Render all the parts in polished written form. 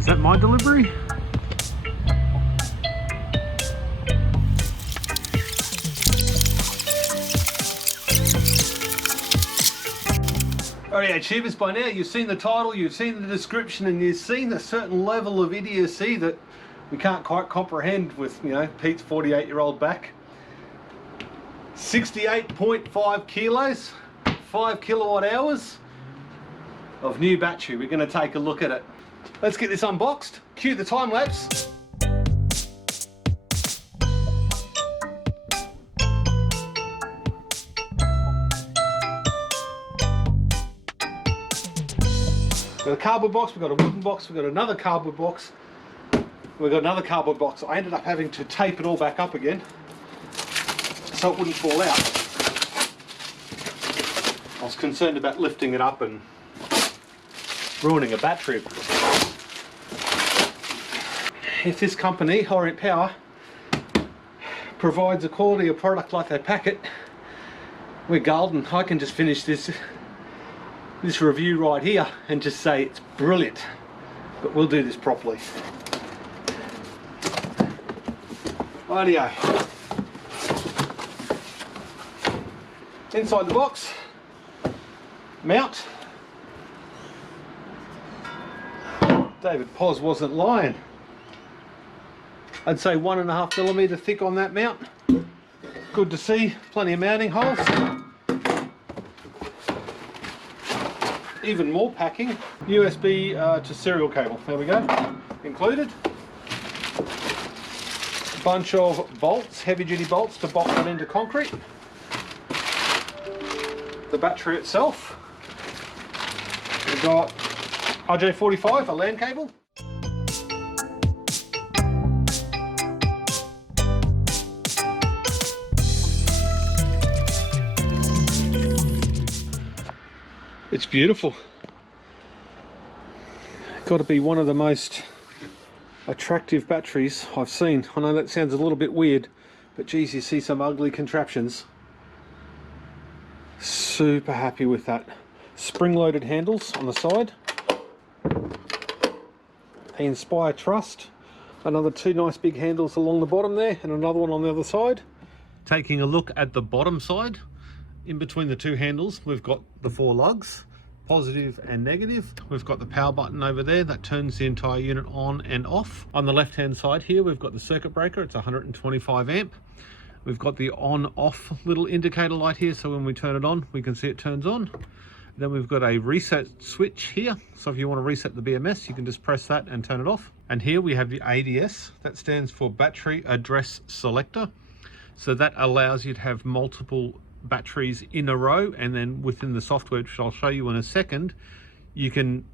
Is that my delivery? Alright, achievers, by now you've seen the title, you've seen the description, and you've seen a certain level of idiocy that we can't quite comprehend with, you know, Pete's 48-year-old back. 68.5 kilos, 5 kilowatt hours of new battery. We're going to take a look at it. Let's get this unboxed. Cue the time lapse. We've got a cardboard box, we've got a wooden box, we've got another cardboard box, we've got another cardboard box. I ended up having to tape it all back up again so it wouldn't fall out. I was concerned about lifting it up and ruining a battery. If this company, Orient Power, provides a quality of product like they pack it, we're golden. I can just finish this review right here and just say it's brilliant, but we'll do this properly. Rightio. Inside the box, mount. David Pos wasn't lying. I'd say 1.5mm thick on that mount. Good to see, plenty of mounting holes. Even more packing. USB to serial cable, there we go, included. A bunch of bolts, heavy duty bolts to bolt that into concrete. The battery itself. We've got RJ45, a LAN cable. It's beautiful. Got to be one of the most attractive batteries I've seen. I know that sounds a little bit weird, but geez, you see some ugly contraptions. Super happy with that. Spring-loaded handles on the side. The Inspire Trust. Another two nice big handles along the bottom there, and another one on the other side. Taking a look at the bottom side, in between the two handles, we've got the 4 lugs, positive and negative. We've got the power button over there that turns the entire unit on and off. On the left-hand side here, we've got the circuit breaker. It's 125 amp. We've got the on-off little indicator light here, so when we turn it on, we can see it turns on. Then we've got a reset switch here. So if you want to reset the BMS, you can just press that and turn it off. And here we have the ADS. That stands for Battery Address Selector. So that allows you to have multiple batteries in a row, and then within the software, which I'll show you in a second, you can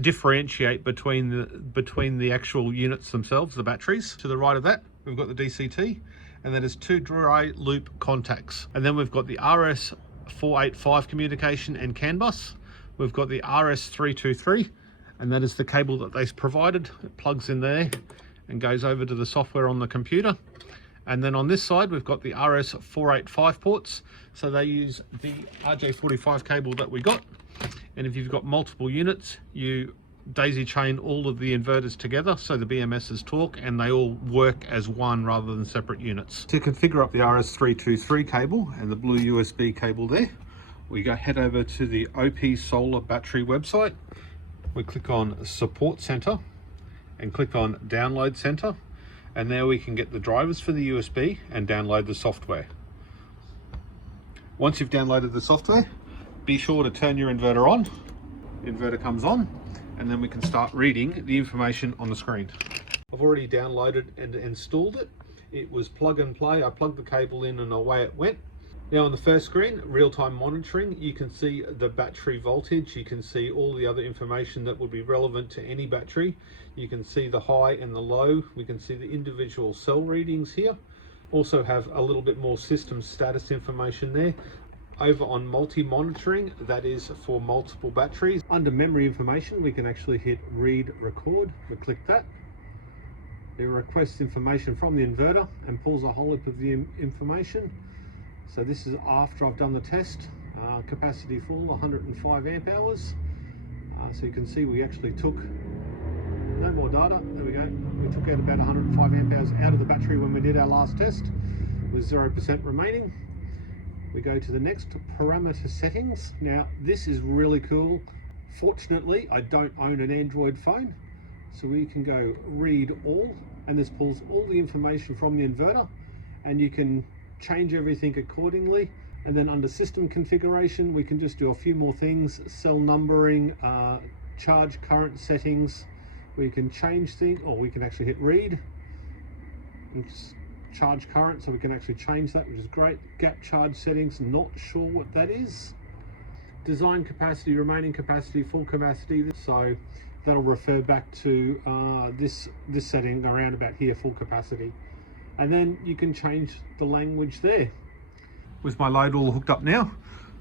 differentiate between the actual units themselves, the batteries. To the right of that, we've got the DCT, and that is 2 dry loop contacts. And then we've got the RS485 communication and CAN bus. We've got the RS323, and that is the cable that they provided. It plugs in there and goes over to the software on the computer. And then on this side, we've got the RS485 ports. So they use the RJ45 cable that we got. And if you've got multiple units, you daisy chain all of the inverters together, so the BMSs talk and they all work as one rather than separate units. To configure up the RS323 cable and the blue USB cable there, we go head over to the OP Solar Battery website. We click on Support Center and click on Download Center. And there we can get the drivers for the USB and download the software. Once you've downloaded the software, be sure to turn your inverter on. The inverter comes on, and then we can start reading the information on the screen. I've already downloaded and installed it. It was plug and play. I plugged the cable in and away it went. Now on the first screen, real-time monitoring, you can see the battery voltage, you can see all the other information that would be relevant to any battery. You can see the high and the low, we can see the individual cell readings here. Also have a little bit more system status information there. Over on multi-monitoring, that is for multiple batteries. Under memory information, we can actually hit read record. We click that. It requests information from the inverter and pulls a whole heap of the information. So this is after I've done the test. Capacity full, 105 amp hours. So you can see we actually took no more data. There we go. We took out about 105 amp hours out of the battery when we did our last test, with 0% remaining. We go to the next parameter settings. Now this is really cool. Fortunately, I don't own an Android phone, so we can go read all, and this pulls all the information from the inverter, and you can change everything accordingly. And then under system configuration, we can just do a few more things: cell numbering, charge current settings. We can change things, or we can actually hit read and charge current, so we can actually change that, which is great. Gap charge settings, not sure what that is. Design capacity, remaining capacity, full capacity, so that'll refer back to this setting around about here, full capacity. And then you can change the language there. With my load all hooked up now,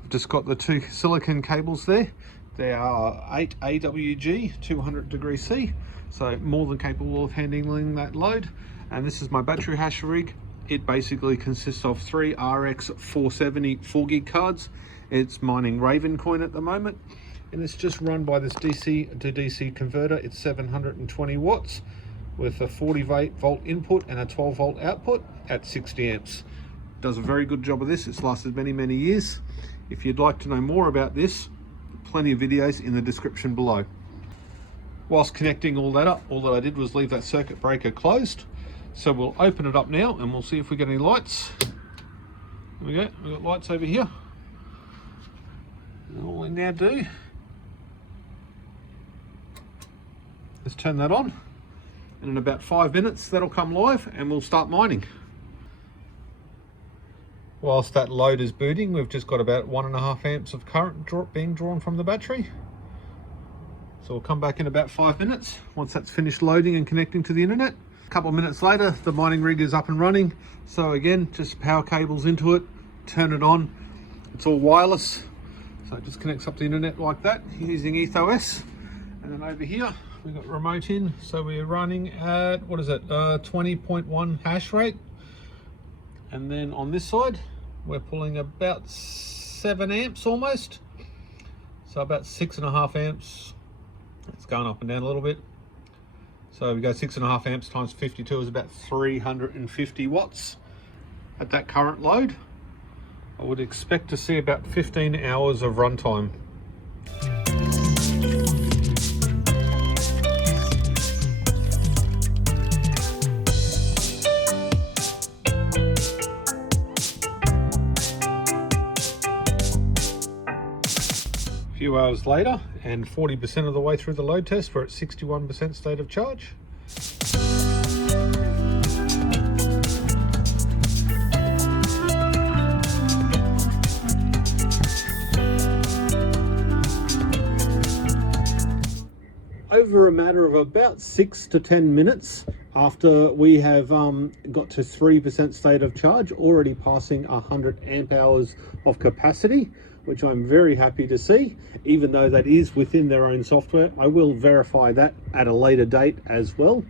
I've just got the two silicon cables there. They are 8 AWG 200°C, so more than capable of handling that load. And this is my battery hash rig. It basically consists of 3 RX 470 4GB cards. It's mining Ravencoin at the moment, and it's just run by this DC to DC converter. It's 720 watts with a 48V input and a 12V output at 60 amps. Does a very good job of this. It's lasted many years. If you'd like to know more about this, plenty of videos in the description below. Whilst connecting all that up, all that I did was leave that circuit breaker closed. So we'll open it up now and we'll see if we get any lights. There we go, we've got lights over here. And all we now do is turn that on, and in about 5 minutes that'll come live and we'll start mining. Whilst that load is booting, we've just got about 1.5 amps of current being drawn from the battery. So we'll come back in about 5 minutes once that's finished loading and connecting to the internet. A couple of minutes later, the mining rig is up and running. So again, just power cables into it, turn it on. It's all wireless, so it just connects up to the internet like that using EthOS. And then over here, we've got remote in. So we're running at, what is it, 20.1 hash rate. And then on this side, we're pulling about 7 amps almost. So about 6.5 amps. It's going up and down a little bit. So we go 6.5 amps times 52 is about 350 watts. At that current load, I would expect to see about 15 hours of runtime. A few hours later, and 40% of the way through the load test, we're at 61% state of charge. Over a matter of about 6 to 10 minutes after we have got to 3% state of charge, already passing 100 amp hours of capacity, which I'm very happy to see, even though that is within their own software. I will verify that at a later date as well.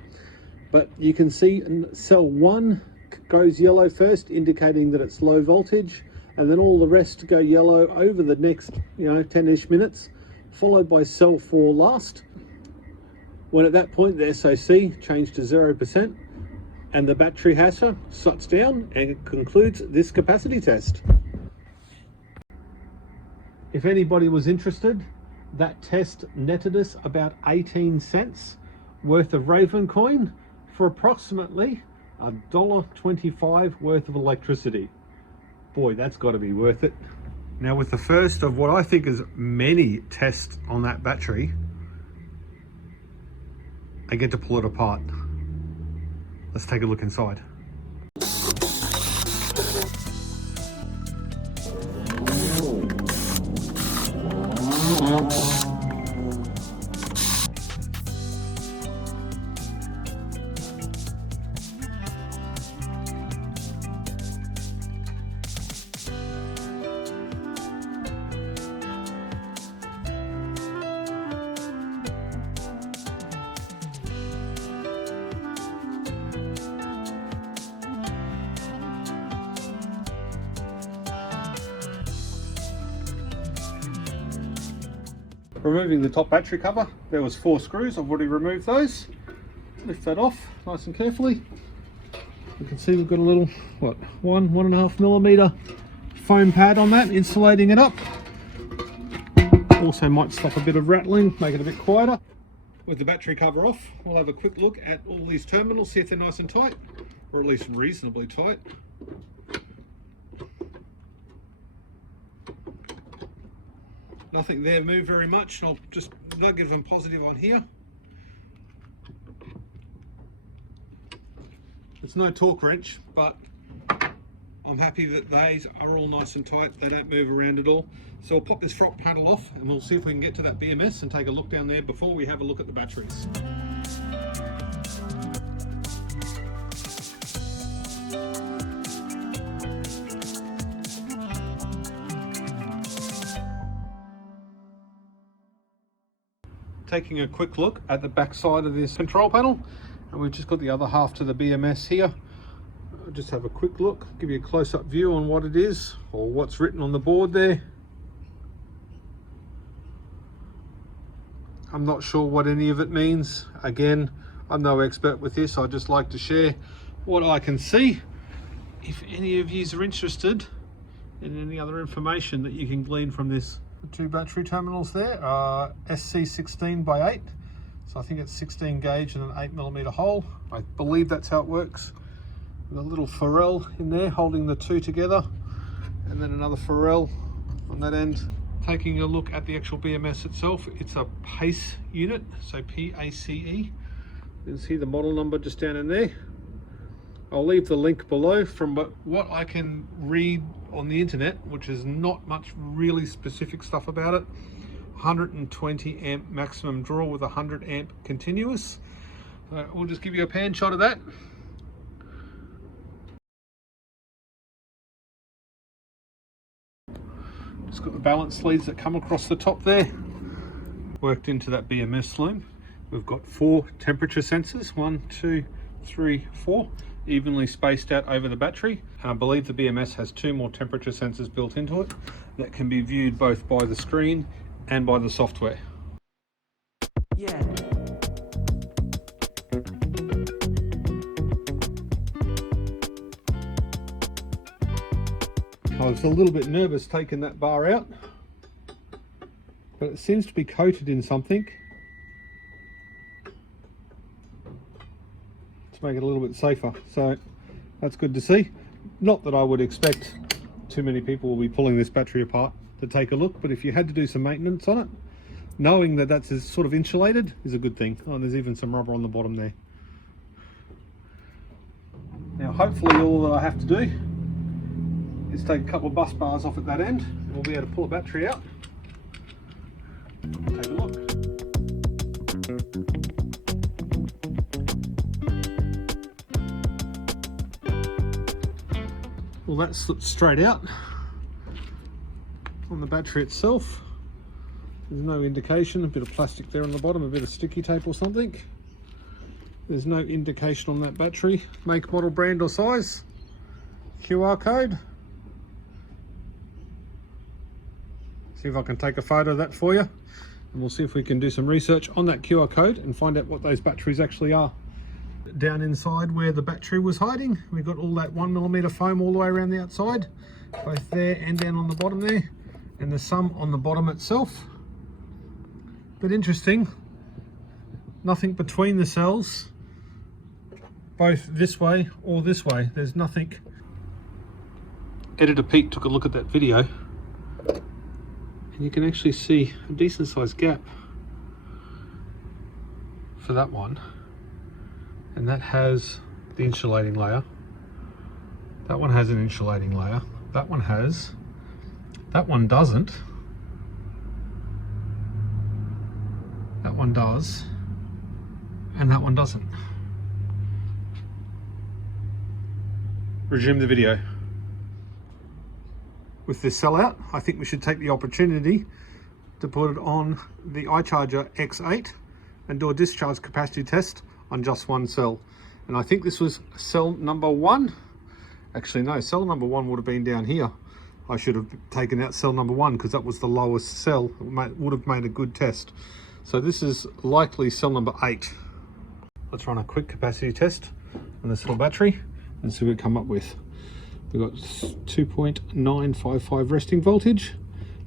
But you can see cell 1 goes yellow first, indicating that it's low voltage, and then all the rest go yellow over the next 10-ish minutes, followed by cell 4 last. When at that point the SOC changed to 0% and the battery hasher shuts down, and it concludes this capacity test. If anybody was interested, that test netted us about 18 cents worth of Ravencoin for approximately $1.25 worth of electricity. Boy, that's got to be worth it. Now, with the first of what I think is many tests on that battery, I get to pull it apart. Let's take a look inside. Removing the top battery cover, there was 4 screws. I've already removed those. Lift that off nice and carefully. You can see we've got a little, what, 1.5 millimeter foam pad on that, insulating it up. Also might stop a bit of rattling, make it a bit quieter. With the battery cover off, we'll have a quick look at all these terminals, see if they're nice and tight, or at least reasonably tight. Nothing there moved very much. I'll just give them positive on here. It's no torque wrench, but I'm happy that these are all nice and tight. They don't move around at all. So I'll pop this front panel off and we'll see if we can get to that BMS and take a look down there before we have a look at the batteries. Taking a quick look at the back side of this control panel, and we've just got the other half to the BMS here. I'll just have a quick look, give you a close-up view on what it is or what's written on the board there. I'm not sure what any of it means. Again, I'm no expert with this. I just like to share what I can see. If any of you are interested in any other information that you can glean from this. The 2 battery terminals there are SC16 by 8. So I think it's 16 gauge and an 8mm hole. I believe that's how it works. With a little ferrule in there holding the 2 together, and then another ferrule on that end. Taking a look at the actual BMS itself, it's a PACE unit, so PACE. You can see the model number just down in there. I'll leave the link below. From what I can read on the internet, which is not much really specific stuff about it, 120 amp maximum draw with 100 amp continuous. We'll just give you a pan shot of that. It's got the balance leads that come across the top there, worked into that BMS loom. We've got 4 temperature sensors, 1, 2, 3, 4, evenly spaced out over the battery. I believe the BMS has 2 more temperature sensors built into it that can be viewed both by the screen and by the software. Yeah. I was a little bit nervous taking that bar out, but it seems to be coated in something to make it a little bit safer, so that's good to see. Not that I would expect too many people will be pulling this battery apart to take a look, but if you had to do some maintenance on it, knowing that that's sort of insulated is a good thing. Oh, and there's even some rubber on the bottom there. Now hopefully all that I have to do is take a couple of bus bars off at that end and we'll be able to pull the battery out. Take a look. Well, that slipped straight out on the battery itself. There's no indication. A bit of plastic there on the bottom, a bit of sticky tape or something. There's no indication on that battery. Make, model, brand or size. QR code. See if I can take a photo of that for you, and we'll see if we can do some research on that QR code and find out what those batteries actually are. Down inside where the battery was hiding, we've got all that 1mm foam all the way around the outside, both there and down on the bottom there, and there's some on the bottom itself. But interesting, nothing between the cells, both this way or this way. There's nothing. Editor Pete took a look at that video, and you can actually see a decent sized gap for that one, and that has the insulating layer. That one has an insulating layer. That one has. That one doesn't. That one does, and that one doesn't. Resume the video. With this sellout, I think we should take the opportunity to put it on the iCharger X8 and do a discharge capacity test on just one cell. And I think this was cell number 1. Actually no, cell number 1 would have been down here I should have taken out cell number 1 because that was the lowest cell. It would have made a good test. So this is likely cell number 8. Let's run a quick capacity test on this little battery and see what we come up with. We've got 2.955 resting voltage.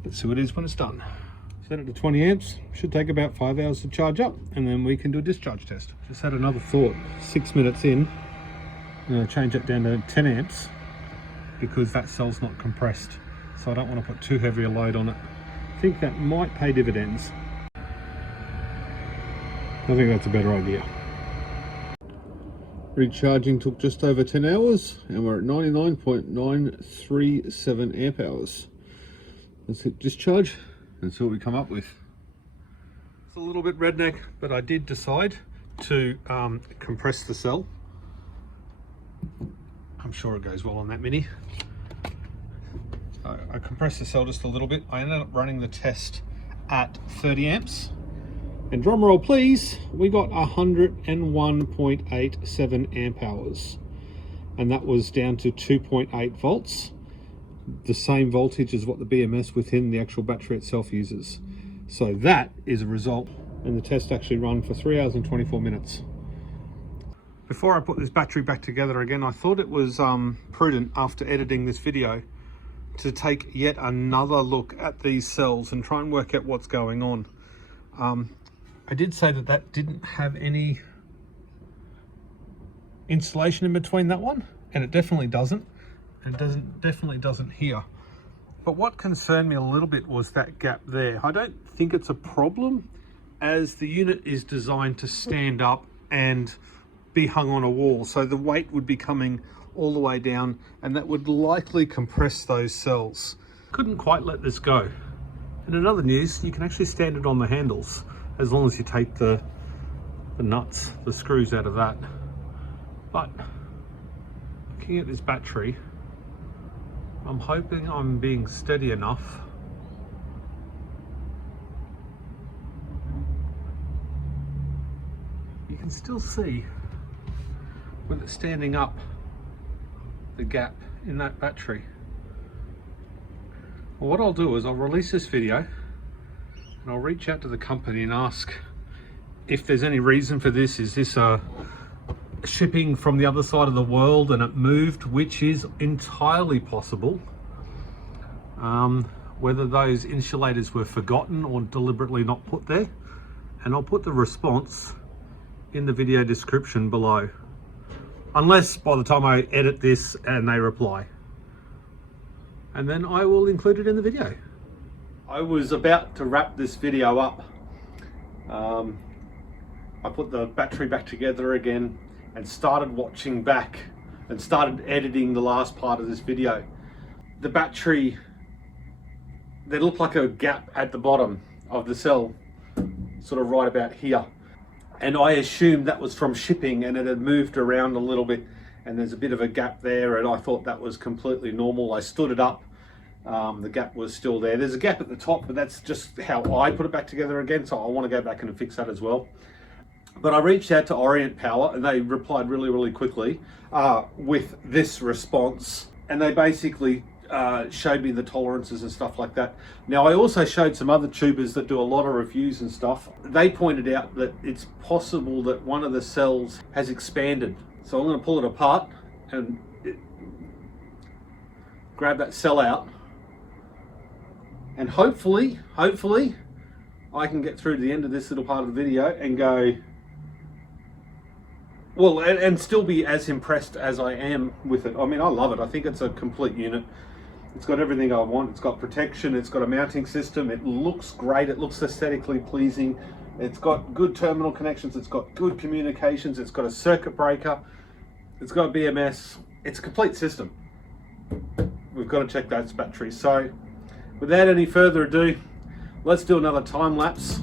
Let's see what it is when it's done. Set it to 20 amps. Should take about 5 hours to charge up, and then we can do a discharge test. Just had another thought. 6 minutes in, I'm going to change it down to 10 amps because that cell's not compressed. So I don't want to put too heavy a load on it. I think that might pay dividends. I think that's a better idea. Recharging took just over 10 hours and we're at 99.937 amp hours. Let's hit discharge and see what we come up with. It's a little bit redneck, but I did decide to compress the cell. I'm sure it goes well on that Mini. So I compressed the cell just a little bit. I ended up running the test at 30 amps. And drum roll please, we got 101.87 amp hours. And that was down to 2.8 volts. The same voltage as what the BMS within the actual battery itself uses. So that is a result. And the test actually ran for 3 hours and 24 minutes. Before I put this battery back together again, I thought it was prudent after editing this video to take yet another look at these cells and try and work out what's going on. I did say that that didn't have any insulation in between that one, and it definitely doesn't. And it definitely doesn't here. But what concerned me a little bit was that gap there. I don't think it's a problem, as the unit is designed to stand up and be hung on a wall. So the weight would be coming all the way down, and that would likely compress those cells. Couldn't quite let this go. And in other news, you can actually stand it on the handles, as long as you take the nuts, the screws out of that. But looking at this battery, I'm hoping I'm being steady enough you can still see with it standing up the gap in that battery. Well, what I'll do is I'll release this video and I'll reach out to the company and ask if there's any reason for this. Is this a shipping from the other side of the world and it moved, which is entirely possible. Whether those insulators were forgotten or deliberately not put there. And I'll put the response in the video description below, unless by the time I edit this and they reply, and then I will include it in the video. I was about to wrap this video up. I put the battery back together again and started watching back and started editing the last part of this video. The battery, there looked like a gap at the bottom of the cell, sort of right about here. And I assumed that was from shipping and it had moved around a little bit and there's a bit of a gap there, and I thought that was completely normal. I stood it up, the gap was still there. There's a gap at the top, but that's just how I put it back together again, so I want to go back and fix that as well. But I reached out to Orient Power and they replied really quickly with this response, and they basically showed me the tolerances and stuff like that. Now I also showed some other tubers that do a lot of reviews and stuff. They pointed out that it's possible that one of the cells has expanded. So I'm going to pull it apart and grab that cell out, and hopefully I can get through to the end of this little part of the video and go, well, and still be as impressed as I am with it. I mean, I love it. I think it's a complete unit. It's got everything I want. It's got protection. It's got a mounting system. It looks great. It looks aesthetically pleasing. It's got good terminal connections. It's got good communications. It's got a circuit breaker. It's got a BMS. It's a complete system. We've got to check those batteries. So without any further ado, let's do another time lapse.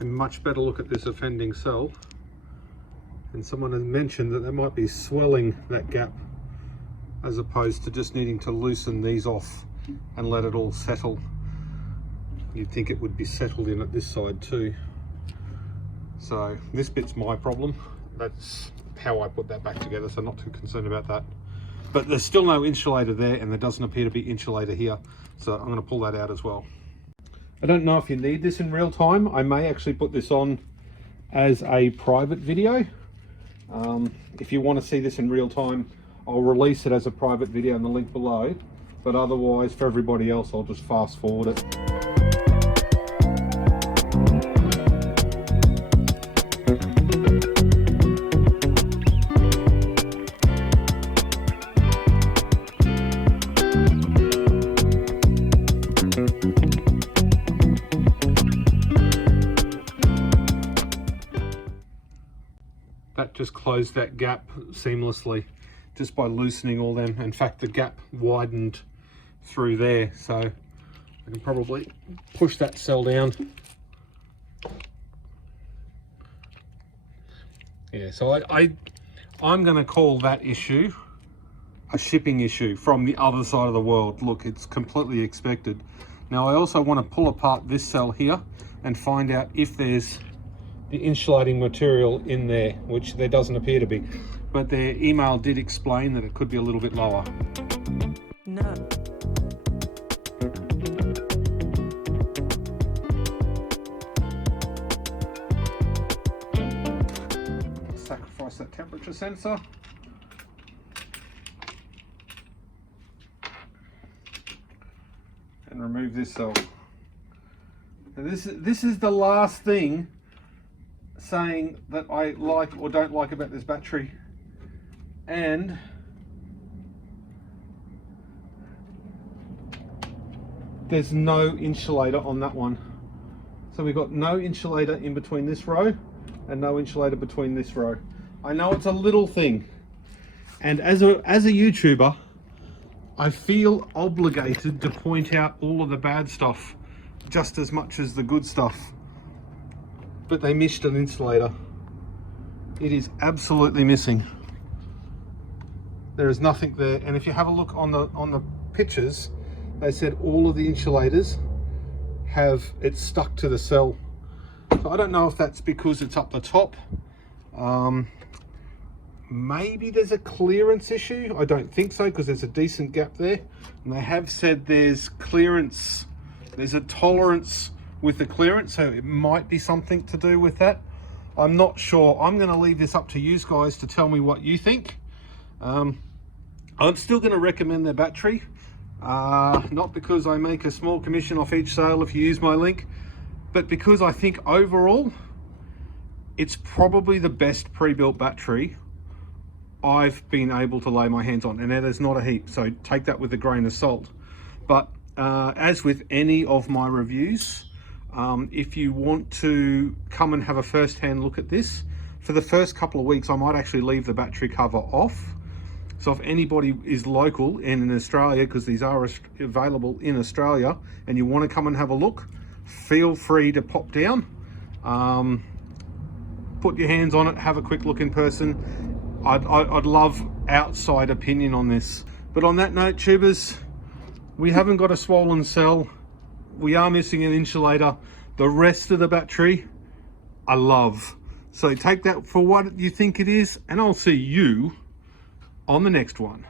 A much better look at this offending cell, and someone has mentioned that there might be swelling that gap as opposed to just needing to loosen these off. and let it all settle. You'd think it would be settled in at this side too. So this bit's my problem. That's how I put that back together, so not too concerned about that. But there's still no insulator there, and there doesn't appear to be insulator here, so I'm going to pull that out as well. I don't know if you need this in real time. I may actually put this on as a private video. If you want to see this in real time, I'll release it as a private video in the link below, but otherwise for everybody else I'll just fast forward it. That just closed that gap seamlessly just by loosening all them. In fact, the gap widened through there, so I can probably push that cell down. Yeah, so I'm going to call that issue a shipping issue from the other side of the world. Look, it's completely expected. Now I also want to pull apart this cell here and find out if there's the insulating material in there, which there doesn't appear to be, but their email did explain that it could be a little bit lower. No. Sacrifice that temperature sensor. And remove this cell. And this is the last thing saying that I like or don't like about this battery. And there's no insulator on that one. So we've got no insulator in between this row and no insulator between this row. I know it's a little thing, and as a YouTuber I feel obligated to point out all of the bad stuff just as much as the good stuff. But they missed an insulator. It is absolutely missing. There is nothing there, and if you have a look on the pictures, they said all of the insulators have it stuck to the cell. So I don't know if that's because it's up the top. Maybe there's a clearance issue. I don't think so, because there's a decent gap there, and they have said there's clearance, there's a tolerance with the clearance, so it might be something to do with that. I'm not sure. I'm going to leave this up to you guys to tell me what you think. I'm still going to recommend their battery, not because I make a small commission off each sale if you use my link, but because I think overall it's probably the best pre-built battery I've been able to lay my hands on, and that is not a heap, so take that with a grain of salt. But as with any of my reviews, if you want to come and have a first-hand look at this, for the first couple of weeks I might actually leave the battery cover off. So if anybody is local and in Australia, because these are available in Australia, and you want to come and have a look, feel free to pop down, put your hands on it, have a quick look in person. I'd love outside opinion on this. But on that note, tubers, we haven't got a swollen cell. We are missing an insulator. The rest of the battery, I love. So take that for what you think it is, and I'll see you on the next one.